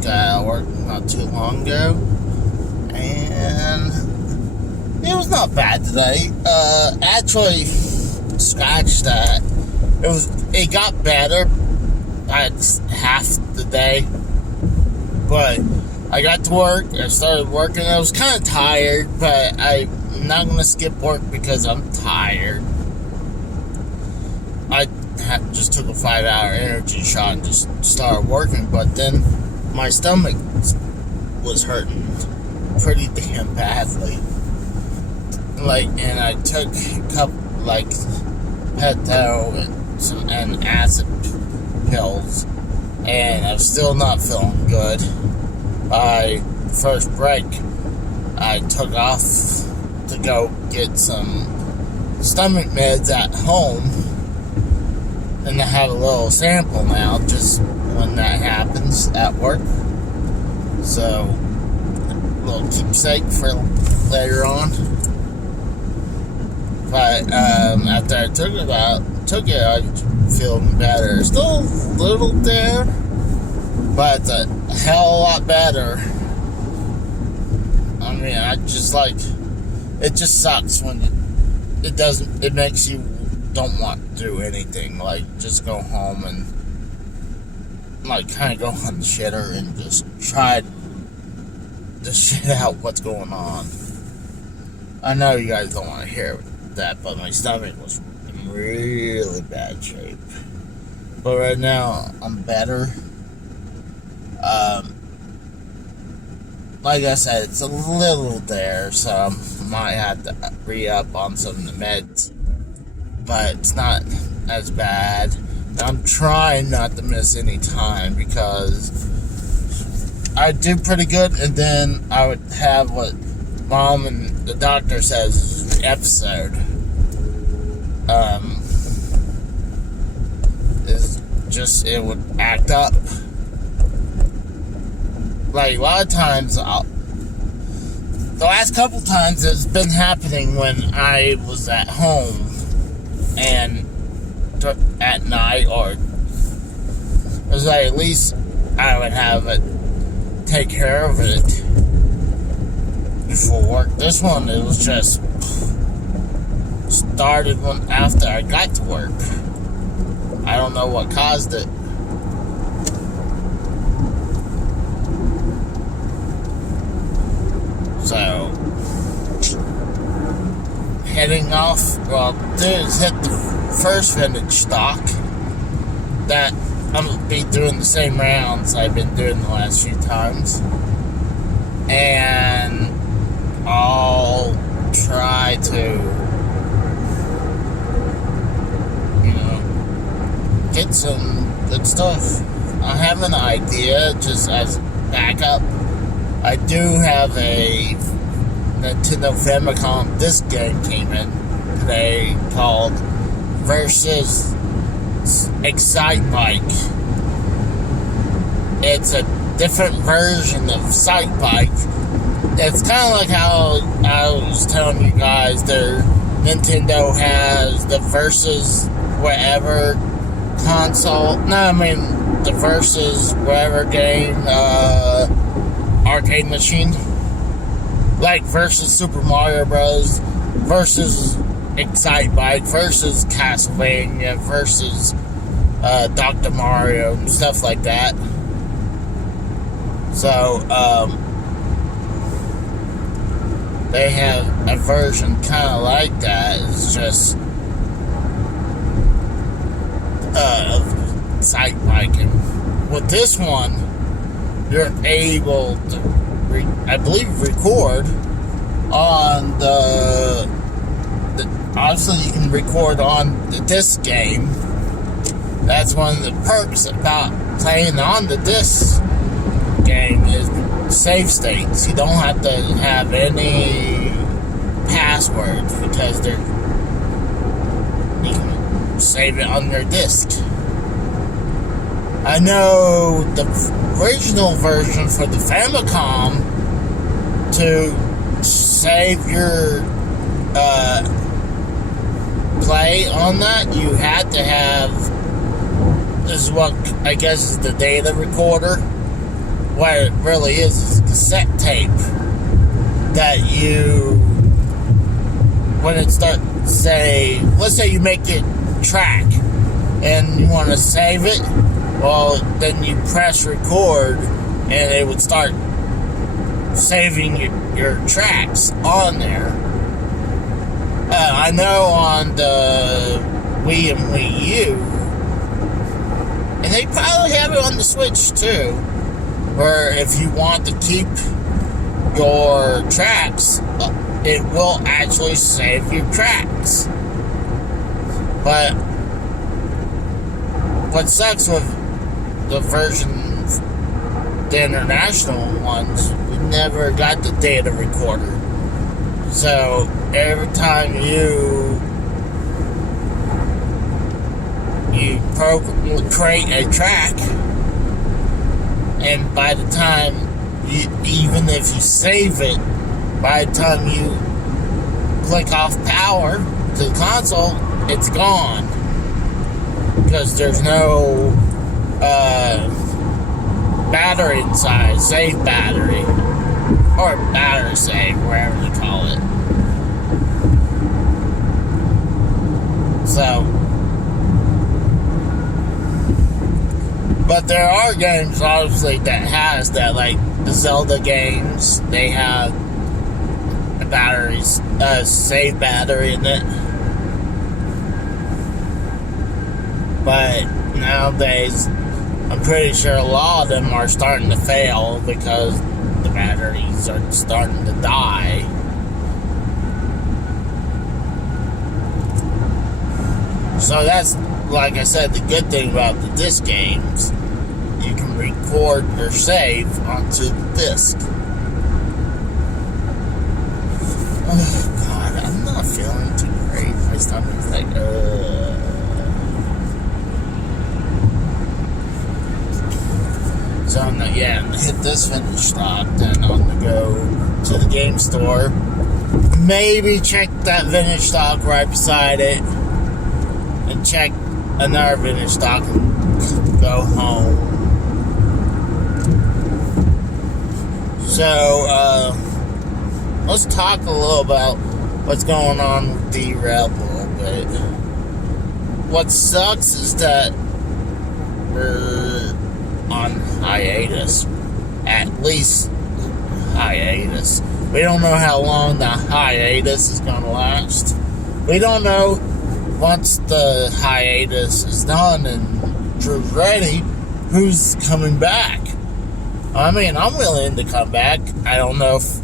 just got out of work not too long ago, and it was not bad today. Actually, scratched that. It got better at half the day, but I got to work. I started working. I was kind of tired, but I'm not gonna skip work because I'm tired. I just took a 5-hour energy shot and just started working, but then my stomach was hurting pretty damn badly. And I took a couple, Peto and acid pills, and I'm still not feeling good. By first break, I took off to go get some stomach meds at home, and I have a little sample now, just when that happens at work. So, a little keepsake for later on. But after I took it, I'm feeling better. Still a little there, but a hell of a lot better. I mean, it just sucks when it makes you don't want to do anything. Just go home and, kind of go on the shitter and just try to shit out what's going on. I know you guys don't want to hear that, but my stomach was in really bad shape. But right now, I'm better. Like I said, it's a little there, so I might have to re-up on some of the meds. But it's not as bad. I'm trying not to miss any time because I do pretty good, and then I would have what Mom and the doctor says is an episode. It would act up. A lot of times, the last couple times it's been happening when I was at home and at night, or it was at least I would have it take care of it before work. This one, it was just started after I got to work. I don't know what caused it. So, heading off, hit the first vintage stock that I'm going to be doing the same rounds I've been doing the last few times. And I'll try to, get some good stuff. I have an idea, just as backup. I do have a Nintendo Famicom disc game came in today called Versus Excitebike. It's a different version of Excitebike. It's kind of like how I was telling you guys, Nintendo has the Versus whatever console. The Versus whatever game arcade machine. Versus Super Mario Bros. Versus Excitebike. Versus Castlevania. Versus Dr. Mario and stuff like that. So, they have a version kind of like that. It's just Excitebike. And with this one, you're able to, I believe, record on obviously you can record on the disc game. That's one of the perks about playing on the disc game is save states. You don't have to have any passwords because you can save it on their disc. I know the original version for the Famicom, to save your play on that, you had to have, this is what I guess is the data recorder, what it really is a cassette tape that you, when it starts, say, let's say you make it track and you want to save it, well, then you press record and it would start saving your tracks on there. I know on the Wii and Wii U, and they probably have it on the Switch too, where if you want to keep your tracks, it will actually save your tracks. But what sucks with the versions, the international ones, we never got the data recorder. So every time you create a track, and by the time even if you save it, by the time you click off power to the console, it's gone because there's no battery inside, save battery, or battery save, whatever you call it. So, but there are games obviously that has that, like the Zelda games, they have a batteries, save battery in it. But nowadays, I'm pretty sure a lot of them are starting to fail because the batteries are starting to die. So that's, like I said, the good thing about the disc games. You can record or save onto the disc. Oh God, I'm not feeling too great. My stomach's like, So I'm gonna hit this vintage stock, then I'm gonna go to the game store. Maybe check that vintage stock right beside it. And check another vintage stock and go home. So, let's talk a little about what's going on with Derailed a little bit. What sucks is that we're on hiatus. At least hiatus. We don't know how long the hiatus is going to last. We don't know once the hiatus is done and Drew's ready, who's coming back. I mean, I'm willing to come back. I don't know if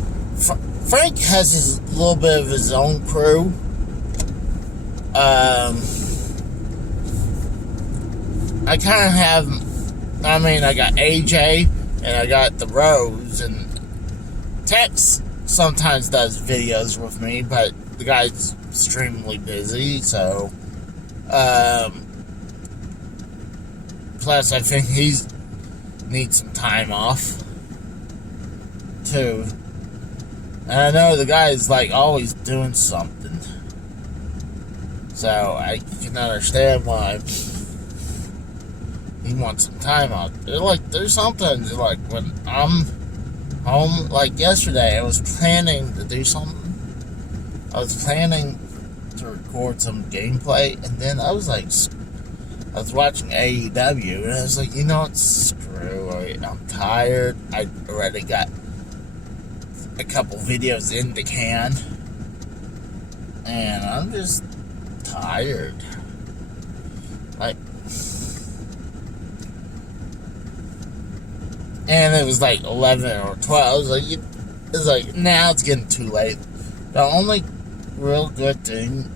Frank has his little bit of his own crew. I kind of have, I mean, I got AJ and I got the Rose, and Tex sometimes does videos with me, but the guy's extremely busy, so plus I think he's needs some time off too, and I know the guy's like always doing something, so I can understand why he wants some time off. There's sometimes like when I'm home, like yesterday I was planning to do something. I was planning to record some gameplay, and then I was watching AEW, and I was like, you know what, screw it. I'm tired. I already got a couple videos in the can, and I'm just tired. And it was like 11 or 12. It's like, now it's getting too late. The only real good thing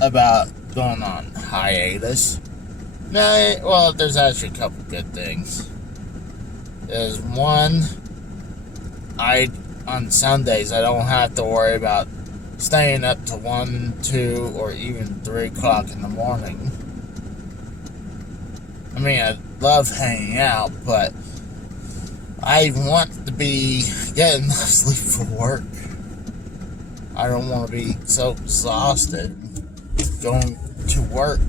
about going on hiatus, well, there's actually a couple good things. There's one, on Sundays, I don't have to worry about staying up to 1, 2, or even 3 o'clock in the morning. I mean, I love hanging out, but I want to be getting enough sleep for work. I don't want to be so exhausted going to work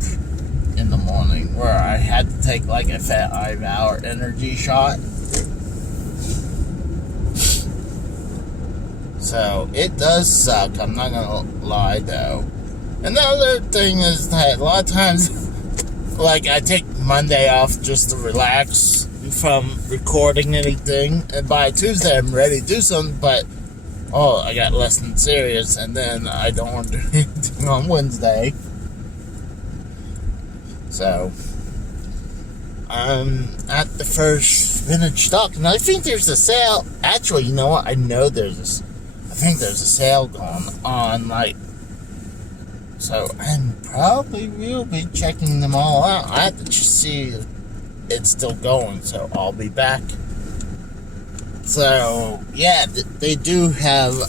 in the morning where I had to take like a 5-hour energy shot. So it does suck. I'm not gonna lie though. Another thing is that a lot of times, like, I take Monday off just to relax from recording anything, and by Tuesday I'm ready to do something, but I got less than serious, and then I don't want to do anything on Wednesday. So I'm at the first vintage stock, and I think there's a sale. Actually, you know what? I think there's a sale going on, like, so I probably will be checking them all out. I have to see if it's still going, so I'll be back. So, yeah, they do have a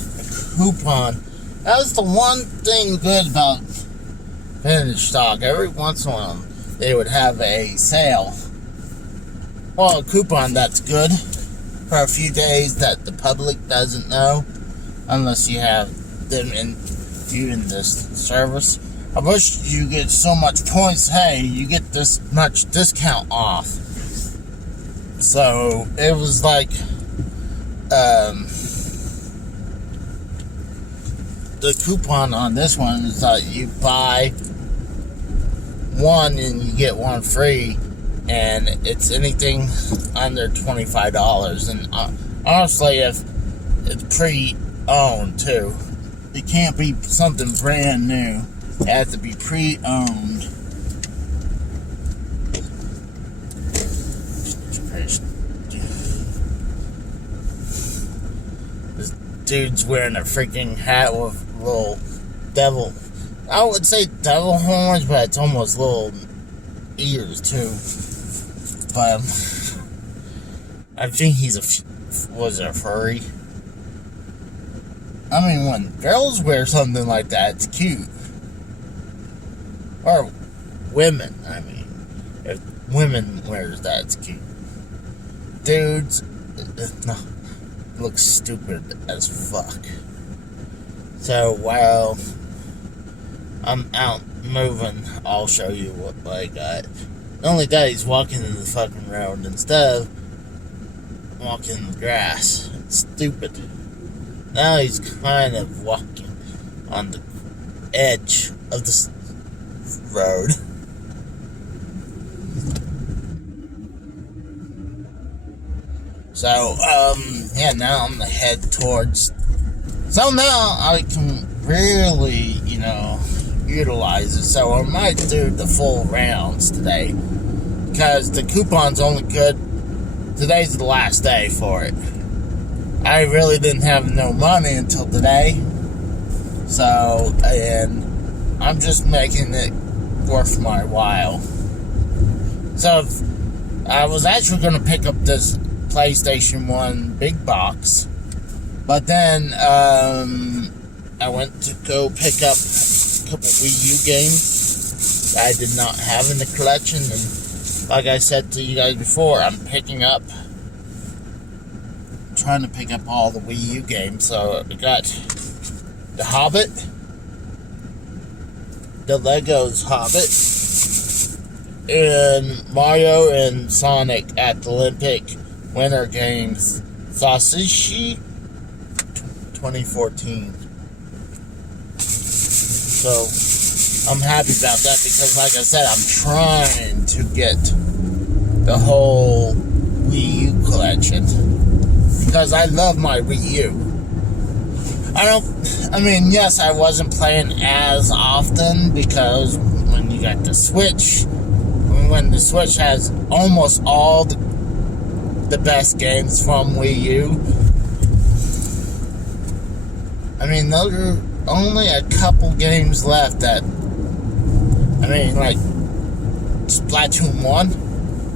coupon. That was the one thing good about vintage stock. Every once in a while, they would have a sale. Well, a coupon that's good for a few days that the public doesn't know, unless you have them in this service. I wish you get so much points. Hey, you get this much discount off. So it was like the coupon on this one is that you buy one and you get one free, and it's anything under $25. And honestly, if it's pre-owned too, it can't be something brand new. It has to be pre-owned. This dude's wearing a freaking hat with little devil. I would say devil horns, but it's almost little ears too. But I think he's a furry. I mean, when girls wear something like that, it's cute. Or women, I mean. If women wears that, it's cute. Dudes, no, looks stupid as fuck. So, while I'm out moving, I'll show you what I got. The only day he's walking in the fucking road instead of walking in the grass. It's stupid. Now he's kind of walking on the edge of the road. So, yeah, now I'm gonna head towards. So now I can really, utilize it. So I might do the full rounds today, because the coupon's only good. Today's the last day for it. I really didn't have no money until today. So, and I'm just making it worth my while. So, I was actually going to pick up this PlayStation 1 big box. But then, I went to go pick up a couple Wii U games that I did not have in the collection. And like I said to you guys before, I'm trying to pick up all the Wii U games. So I got The Hobbit, the Legos Hobbit, and Mario and Sonic at the Olympic Winter Games Sochi 2014. So I'm happy about that, because like I said, I'm trying to get the whole Wii U collection, because I love my Wii U. Yes, I wasn't playing as often, because when you got the Switch, when the Switch has almost all the best games from Wii U, those are only a couple games left that, like Splatoon 1,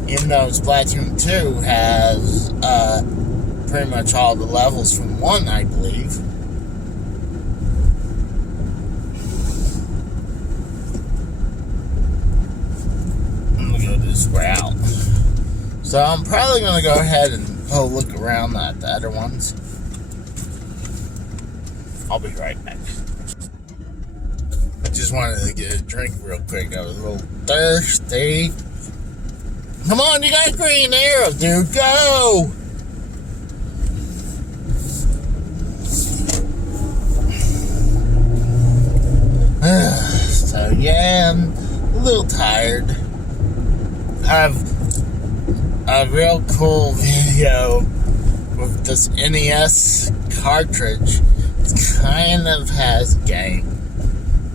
even though Splatoon 2 has, pretty much all the levels from 1, I believe. I'm gonna go this route. So I'm probably gonna go ahead and look around at the other ones. I'll be right back. I just wanted to get a drink real quick. I was a little thirsty. Come on, you got green arrow, dude. Go! I'm a little tired. I have a real cool video with this NES cartridge. It kind of has a game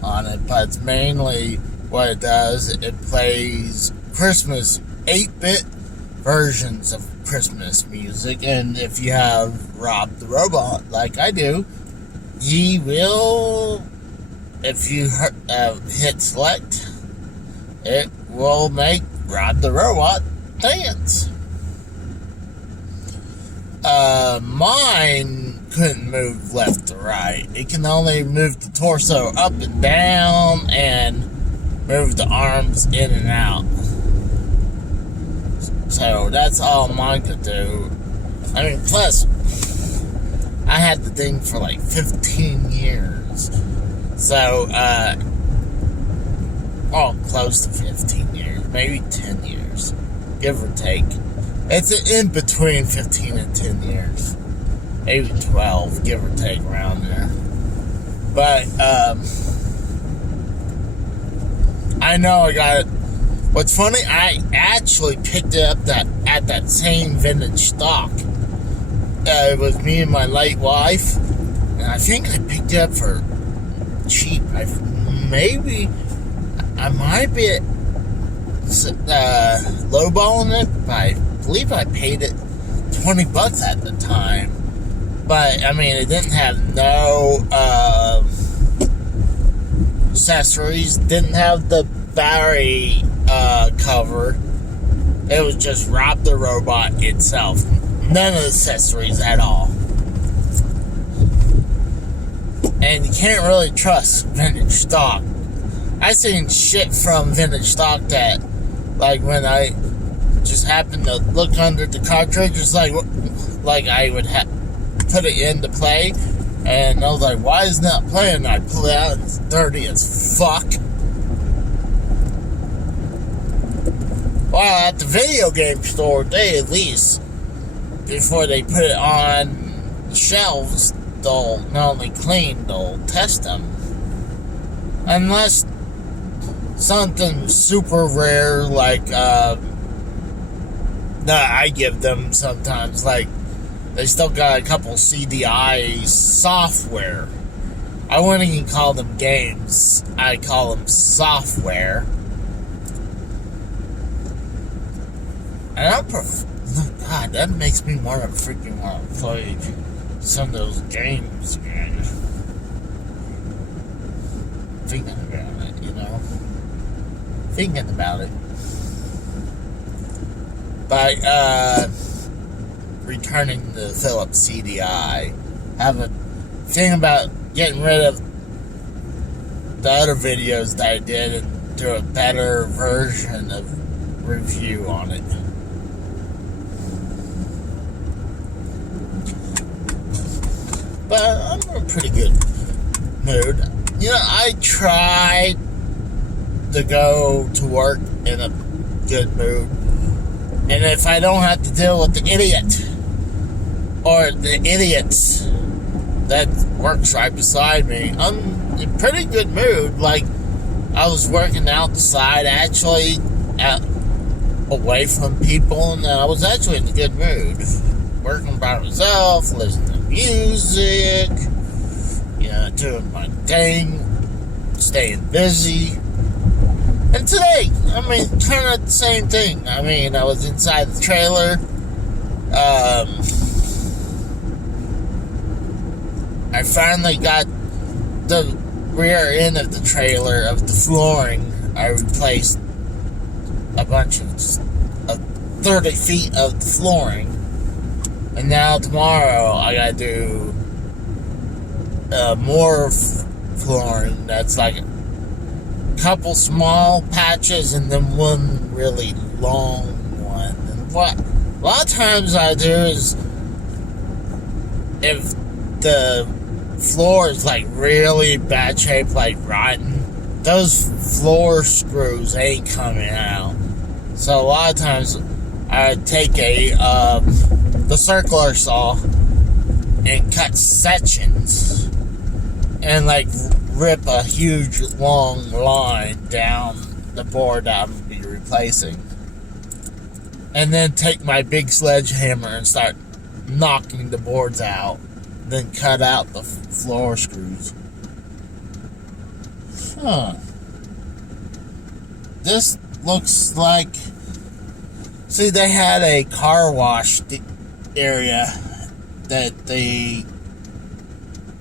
on it, but it's mainly what it does. It plays Christmas 8-bit versions of Christmas music, and if you have Rob the Robot like I do, he will, if you hit select, it will make Rob the Robot dance. Mine couldn't move left to right. It can only move the torso up and down and move the arms in and out. So that's all mine could do. I mean, plus, I had the thing for like 15 years. So, close to 15 years. Maybe 10 years. Give or take. It's in between 15 and 10 years. Maybe 12, give or take, around there. But, I know I got it. What's funny, I actually picked it up at that same vintage stock. It was me and my late wife, and I think I picked it up for cheap. I might be lowballing it, but I believe I paid it $20 at the time. But I mean, it didn't have no accessories, didn't have the battery cover. It was just Rob the Robot itself. None of the accessories at all. And you can't really trust vintage stock. I seen shit from vintage stock that, like, when I just happened to look under the cartridge, it's like I would put it into play, and I was like, why isn't that playing? And I pull it out and it's dirty as fuck. Well, at the video game store, they at least, before they put it on the shelves, they'll not only clean, they'll test them. Unless something super rare, like, that I give them sometimes, like, they still got a couple CDI software. I wouldn't even call them games. I call them software. And God, that makes me want to freaking want to play some of those games again. Thinking about it, you know? Thinking about it. By, returning the Philips CDI, have a thing about getting rid of the other videos that I did and do a better version of review on it. But I'm in a pretty good mood. You know, I try to go to work in a good mood. And if I don't have to deal with the idiot or the idiots that works right beside me, I'm in a pretty good mood. Like, I was working outside, actually, away from people, and I was actually in a good mood. Working by myself, listening to music, you know, doing my thing, staying busy. And today, I mean, kind of the same thing. I mean, I was inside the trailer. I finally got the rear end of the trailer of the flooring. I replaced a bunch of 30 feet of the flooring. And now tomorrow, I gotta do more flooring. That's like couple small patches and then one really long one. And what a lot of times I do is, if the floor is like really bad shape, like rotten, those floor screws ain't coming out. So a lot of times I would take the circular saw and cut sections and like rip a huge long line down the board I'm going to be replacing. And then take my big sledgehammer and start knocking the boards out. Then cut out the floor screws. Huh. This looks like... See, they had a car wash area that they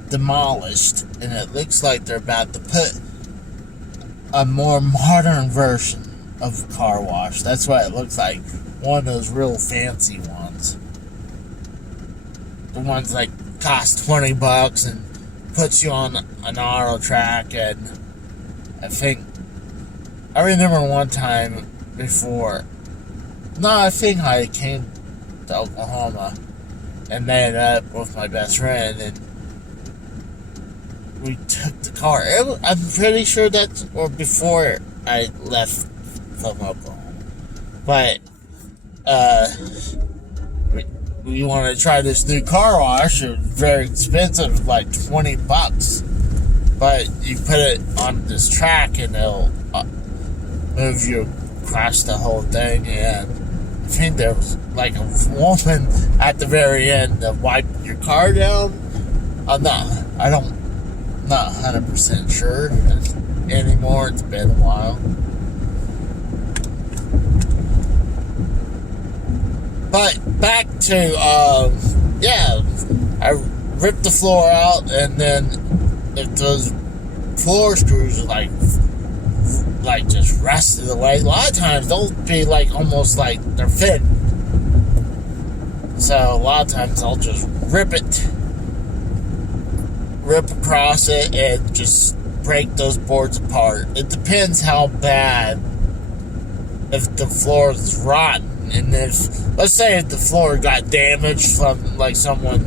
demolished, and it looks like they're about to put a more modern version of a car wash. That's what it looks like. One of those real fancy ones. The ones like cost $20 and puts you on an auto track. And I remember one time before, I think I came to Oklahoma and met up with my best friend, and we took the car. I'm pretty sure that's before I left from Oklahoma. But we want to try this new car wash. It was very expensive, like $20. But you put it on this track and it'll move you across the whole thing. And I think there was like a woman at the very end to wipe your car down. I'm not 100% sure anymore. It's been a while. But back to, I ripped the floor out, and then if those floor screws are like just rusted away, a lot of times they'll be like almost like they're fit. So a lot of times I'll just rip across it, and just break those boards apart. It depends how bad, if the floor is rotten. And let's say if the floor got damaged from like someone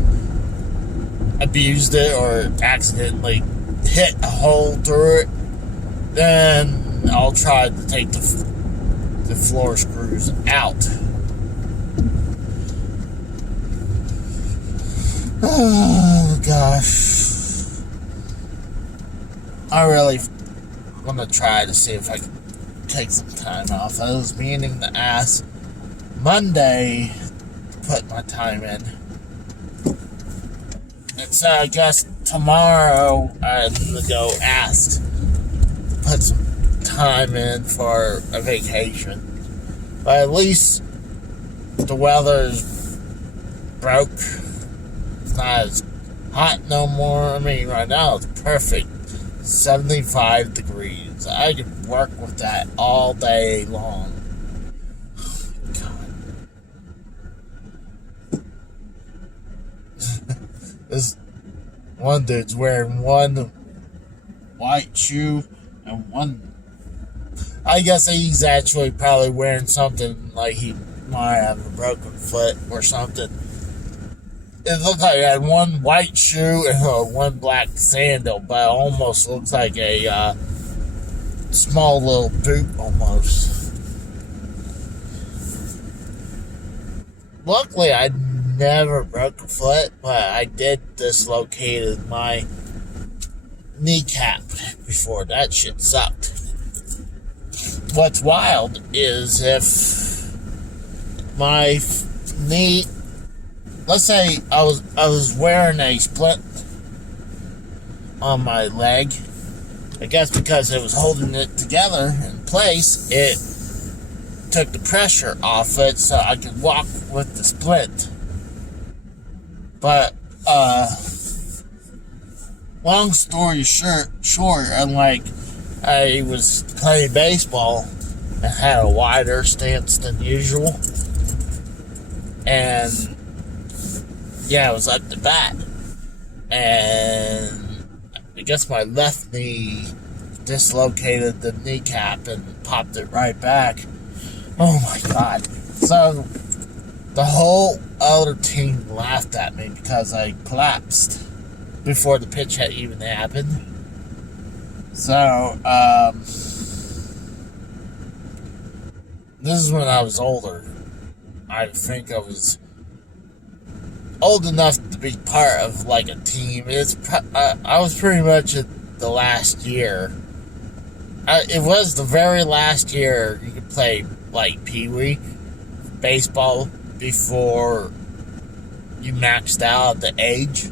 abused it or accidentally hit a hole through it, then I'll try to take the floor screws out. Oh gosh. I really want to try to see if I can take some time off. I was meaning to ask Monday to put my time in. And so I guess tomorrow I'm going to go ask to put some time in for a vacation. But at least the weather's broke. It's not as hot no more. I mean, right now it's perfect. 75 degrees. I could work with that all day long. This one dude's wearing one white shoe and one... I guess he's actually probably wearing something like he might have a broken foot or something. It looked like he had one white shoe and one black sandal, but it almost looks like a small little boot almost. Luckily, I never broke a foot, but I did dislocated my kneecap before. That shit sucked. What's wild is if my knee, let's say I was wearing a splint on my leg. I guess because it was holding it together in place, it took the pressure off it so I could walk with the splint. But, long story short, I was playing baseball and had a wider stance than usual. And, yeah, I was up to bat. And I guess my left knee dislocated the kneecap and popped it right back. Oh my God. So, the whole other team laughed at me because I collapsed before the pitch had even happened. So, this is when I was older. I think I was old enough to be part of like a team. I was pretty much a the last year. It was the very last year you could play like Pee Wee baseball before you maxed out the age.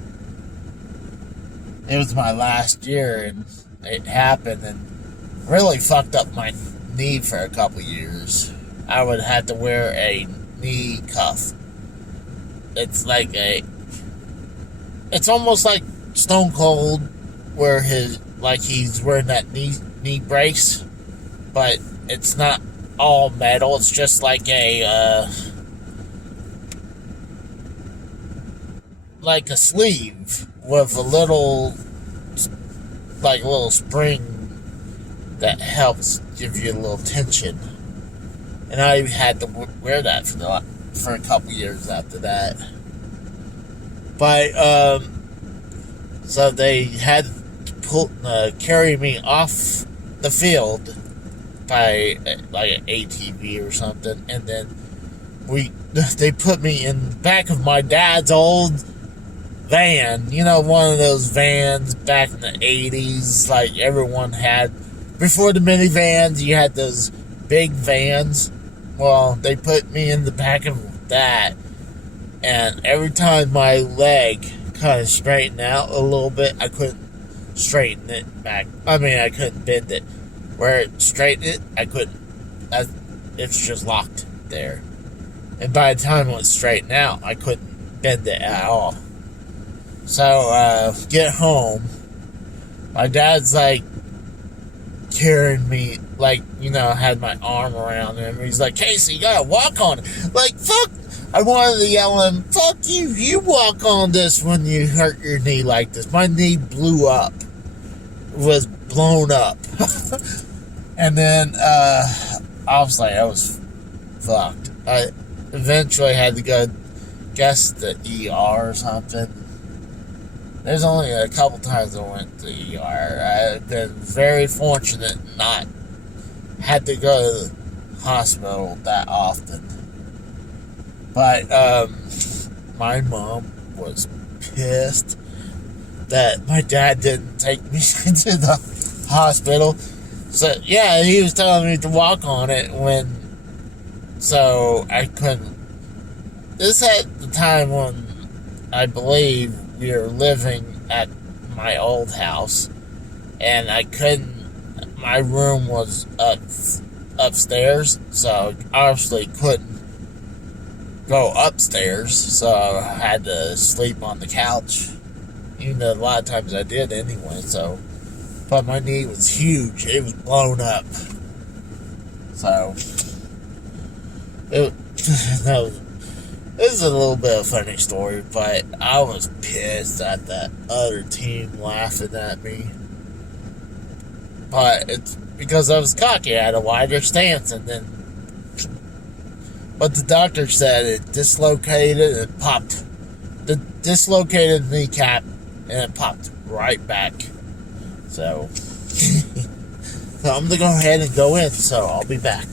It was my last year, and it happened and really fucked up my knee for a couple years. I would have to wear a knee cuff. It's almost like Stone Cold, where he's wearing that knee brace, but it's not all metal. It's just like a sleeve with a little spring that helps give you a little tension. And I had to wear that for a couple years after that. But so they had to carry me off the field by like an ATV or something, and then they put me in the back of my dad's old van. You know, one of those vans back in the 80s, like everyone had. Before the minivans, you had those big vans. Well, they put me in the back of that, and every time my leg kind of straightened out a little bit, I couldn't straighten it back. I mean, I couldn't bend it. Where it straightened it, I couldn't. It's just locked there. And by the time it was straightened out, I couldn't bend it at all. So, get home. My dad's carrying me, had my arm around him. He's like, Casey, you gotta walk on it. Fuck. I wanted to yell at him, fuck you, you walk on this when you hurt your knee like this. My knee blew up. It was blown up. And then, obviously, I was fucked. I eventually had to go, the ER or something. There's only a couple times I went to the ER. I've been very fortunate not had to go to the hospital that often. But my mom was pissed that my dad didn't take me to the hospital. So yeah, he was telling me to walk on it so I couldn't. This at the time when I believe we were living at my old house, and I couldn't. My room was upstairs, so I obviously couldn't go upstairs, so I had to sleep on the couch. Even though a lot of times I did anyway, so. But my knee was huge. It was blown up. So. This is a little bit of a funny story, but I was pissed at that other team laughing at me. But it's because I was cocky. I had a wider stance, and then. But the doctor said it dislocated and it popped. The dislocated kneecap, and it popped right back. So. So I'm gonna go ahead and go in, so I'll be back.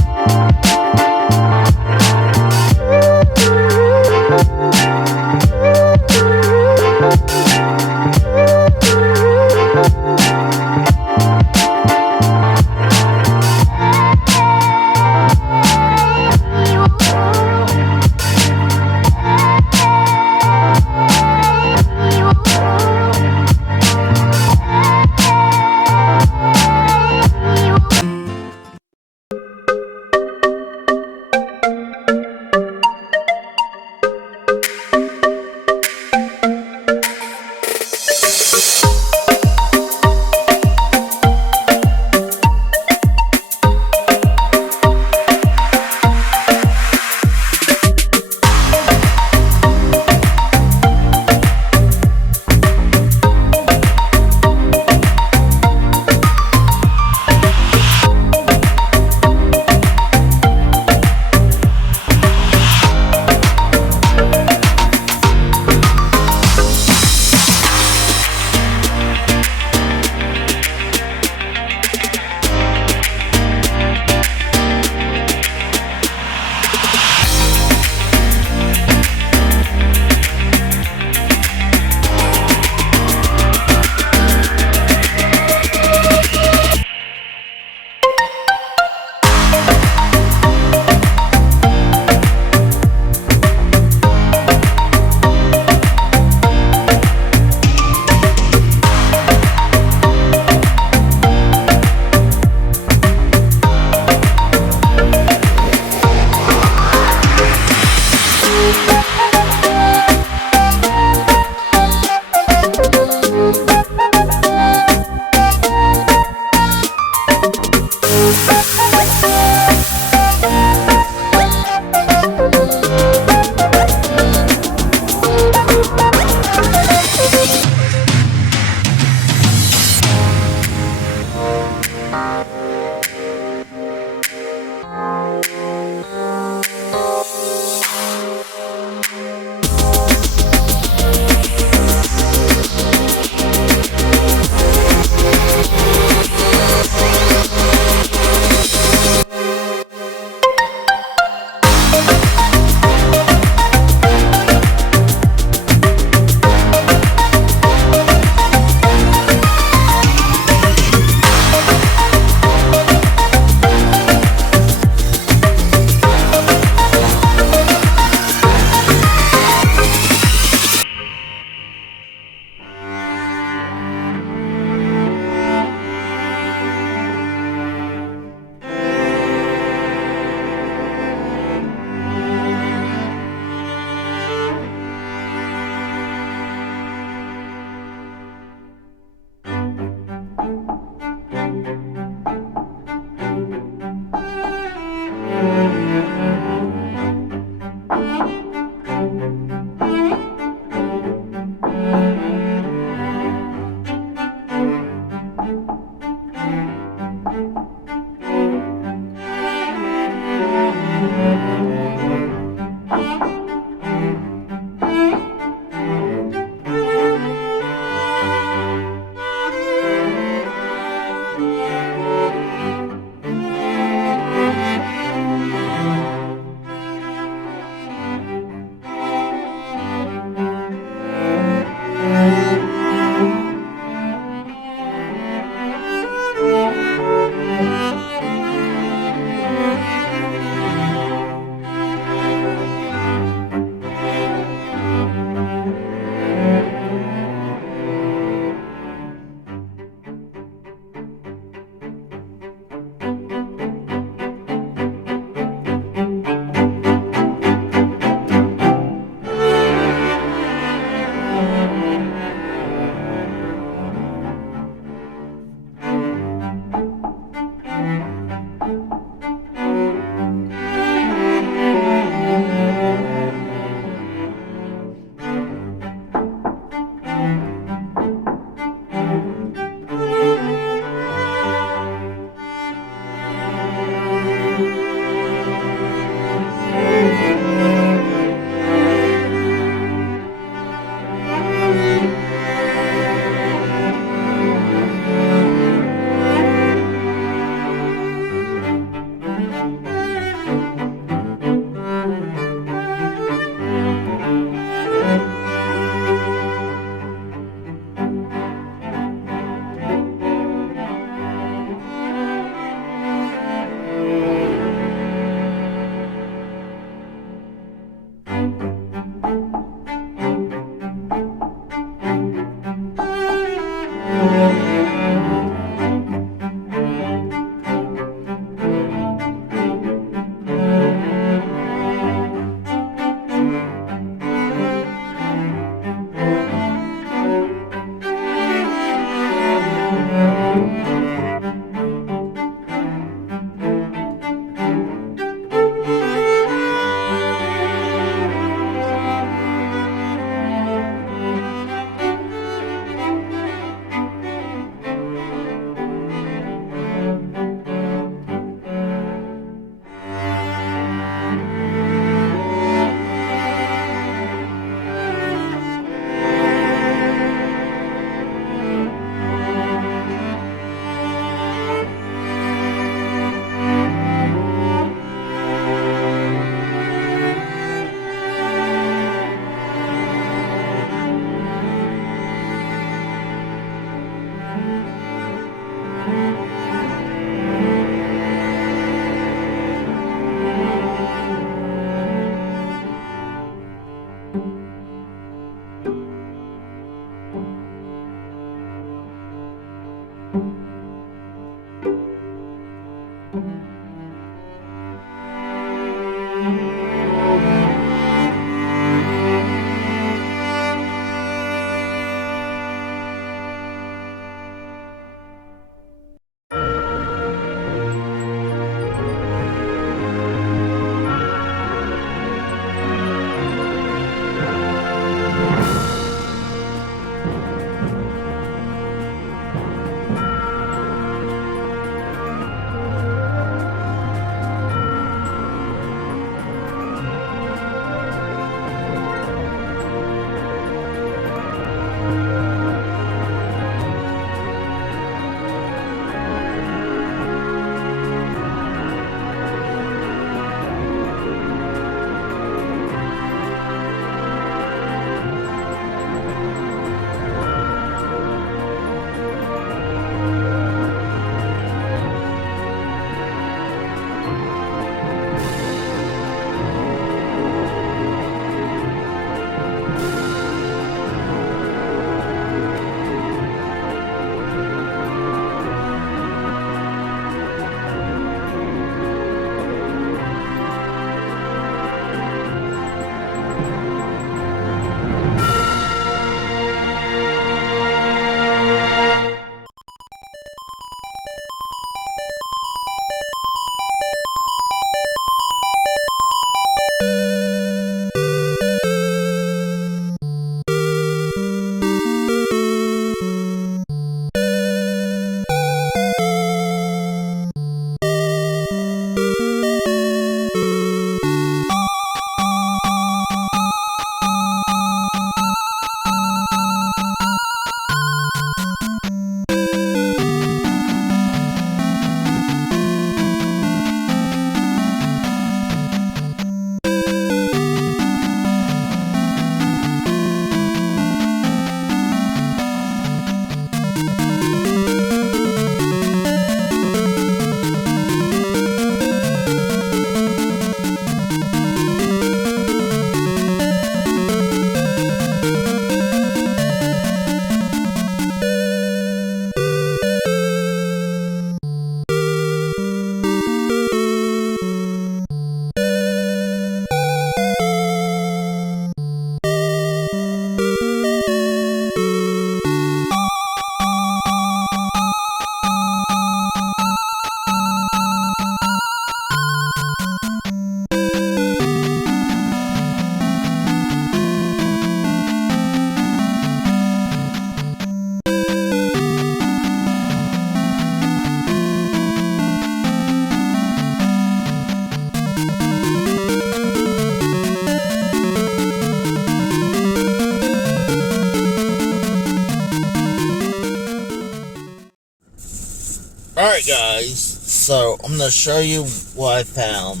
Alright guys, so I'm gonna show you what I found.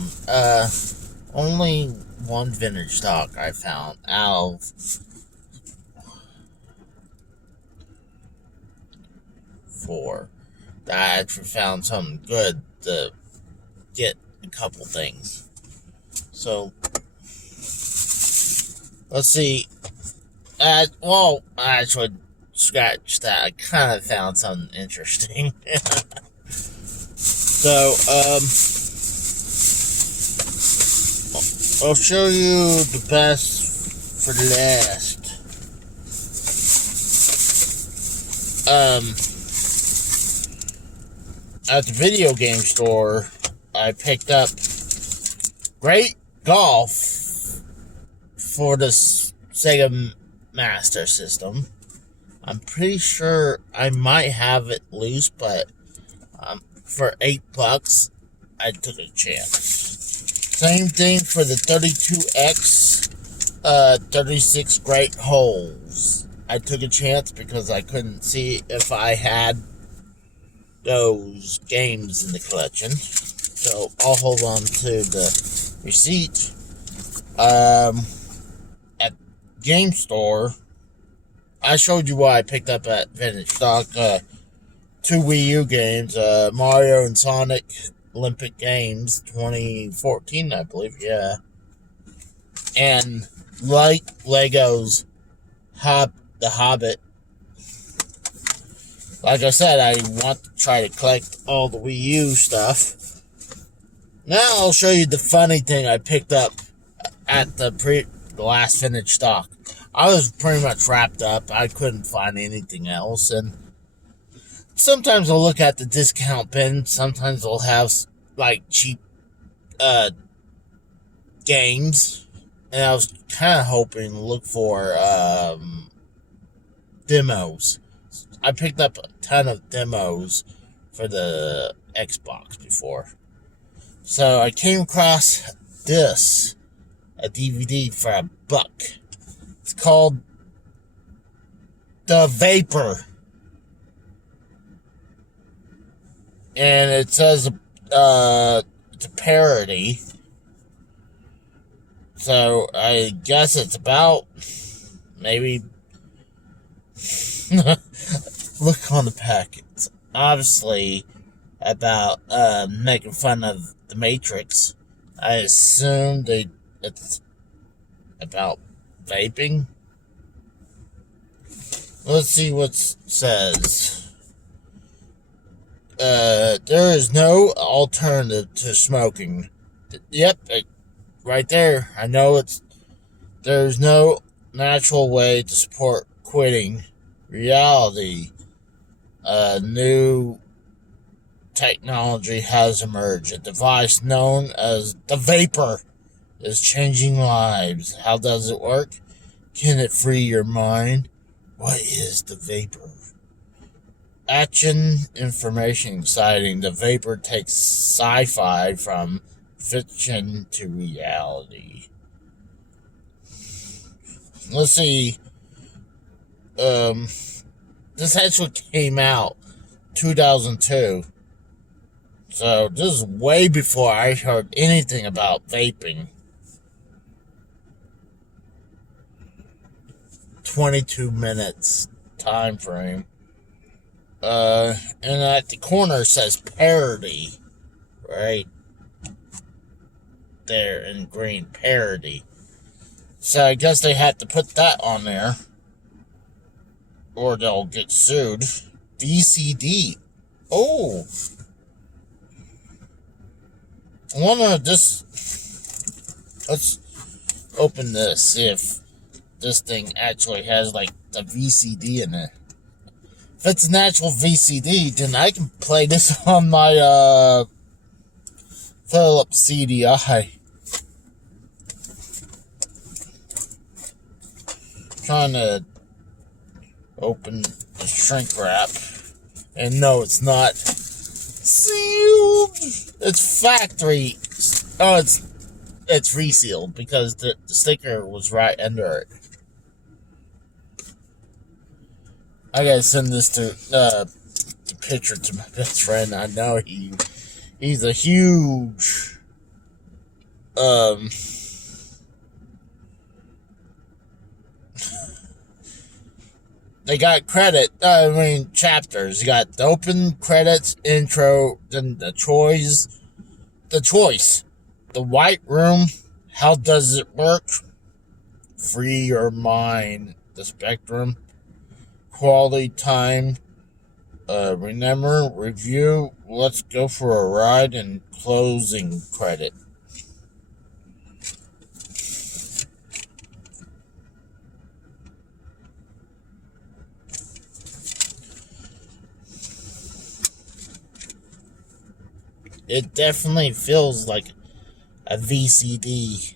Only one vintage stock I found out of 4 that I actually found something good to get a couple things. So let's see. Well, I actually scratched that. I kind of found something interesting. So, I'll show you the best for the last. At the video game store, I picked up Great Golf for the Sega Master System. I'm pretty sure I might have it loose, but for $8, I took a chance. Same thing for the 32X, 36 Great Holes. I took a chance because I couldn't see if I had those games in the collection. So I'll hold on to the receipt. At Game Store, I showed you what I picked up at Vintage Stock. 2 Wii U games, Mario and Sonic Olympic Games 2014, I believe, yeah. And like Lego's The Hobbit Like I said, I want to try to collect all the Wii U stuff. Now I'll show you the funny thing I picked up at the last finished stock. I was pretty much wrapped up. I couldn't find anything else, and sometimes I'll look at the discount bin. Sometimes they'll have like cheap games, and I was kind of hoping to look for demos. I picked up a ton of demos for the Xbox before. So I came across this, a DVD for $1. It's called The Vapor. And it says it's a parody. So I guess it's about maybe look on the packet. It's obviously about making fun of the Matrix. I assume it's about vaping. Let's see what it says. There is no alternative to smoking. Yep, right there. I know there's no natural way to support quitting. Reality. New technology has emerged. A device known as the Vapor is changing lives. How does it work? Can it free your mind? What is the Vapor? Action, information, exciting. The Vapor takes sci-fi from fiction to reality. Let's see. This actually came out 2002. So this is way before I heard anything about vaping. 22 minutes time frame. And at the corner says parody. Right there in green, parody. So I guess they had to put that on there, or they'll get sued. VCD. Oh. I wonder if this... Let's open this, see if this thing actually has, like, the VCD in it. If it's an actual VCD, then I can play this on my, Philips CDI. Trying to open the shrink wrap. And no, it's not sealed. It's factory. Oh, it's resealed because the sticker was right under it. I gotta send this to the picture to my best friend. I know he's a huge they got chapters. You got the open credits, intro, then the choice, the white room, how does it work, free your mind, the spectrum, quality time, remember, review, let's go for a ride, and closing credit. It definitely feels like a VCD.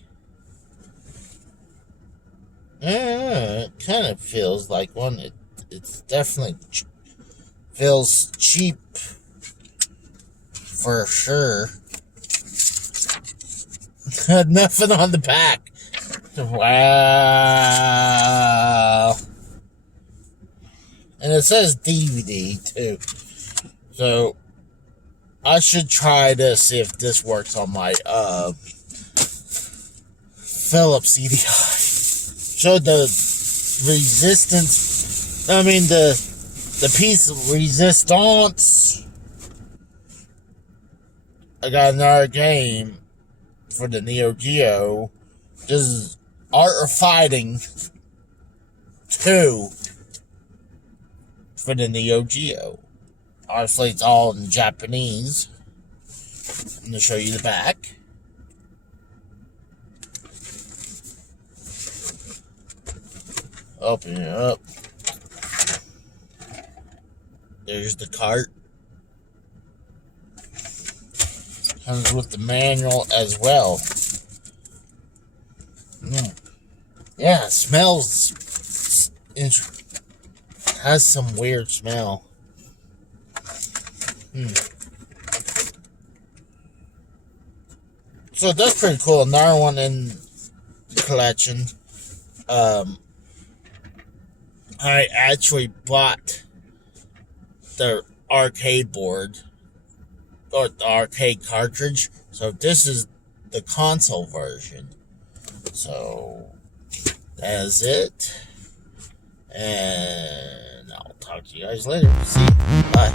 It kind of feels like one. It's definitely feels cheap for sure. Nothing on the back. Wow. And it says DVD too. So I should try to see if this works on my Philips CDI. So the resistance, the piece of resistance. I got another game for the Neo Geo. This is Art of Fighting 2. for the Neo Geo. Obviously, it's all in Japanese. I'm going to show you the back. Open it up. There's the cart. Comes with the manual as well. Yeah, it smells. Has some weird smell. So that's pretty cool. Another one in the collection. I actually bought the arcade board or the arcade cartridge. So this is the console version. So that is it. And I'll talk to you guys later. See you. Bye.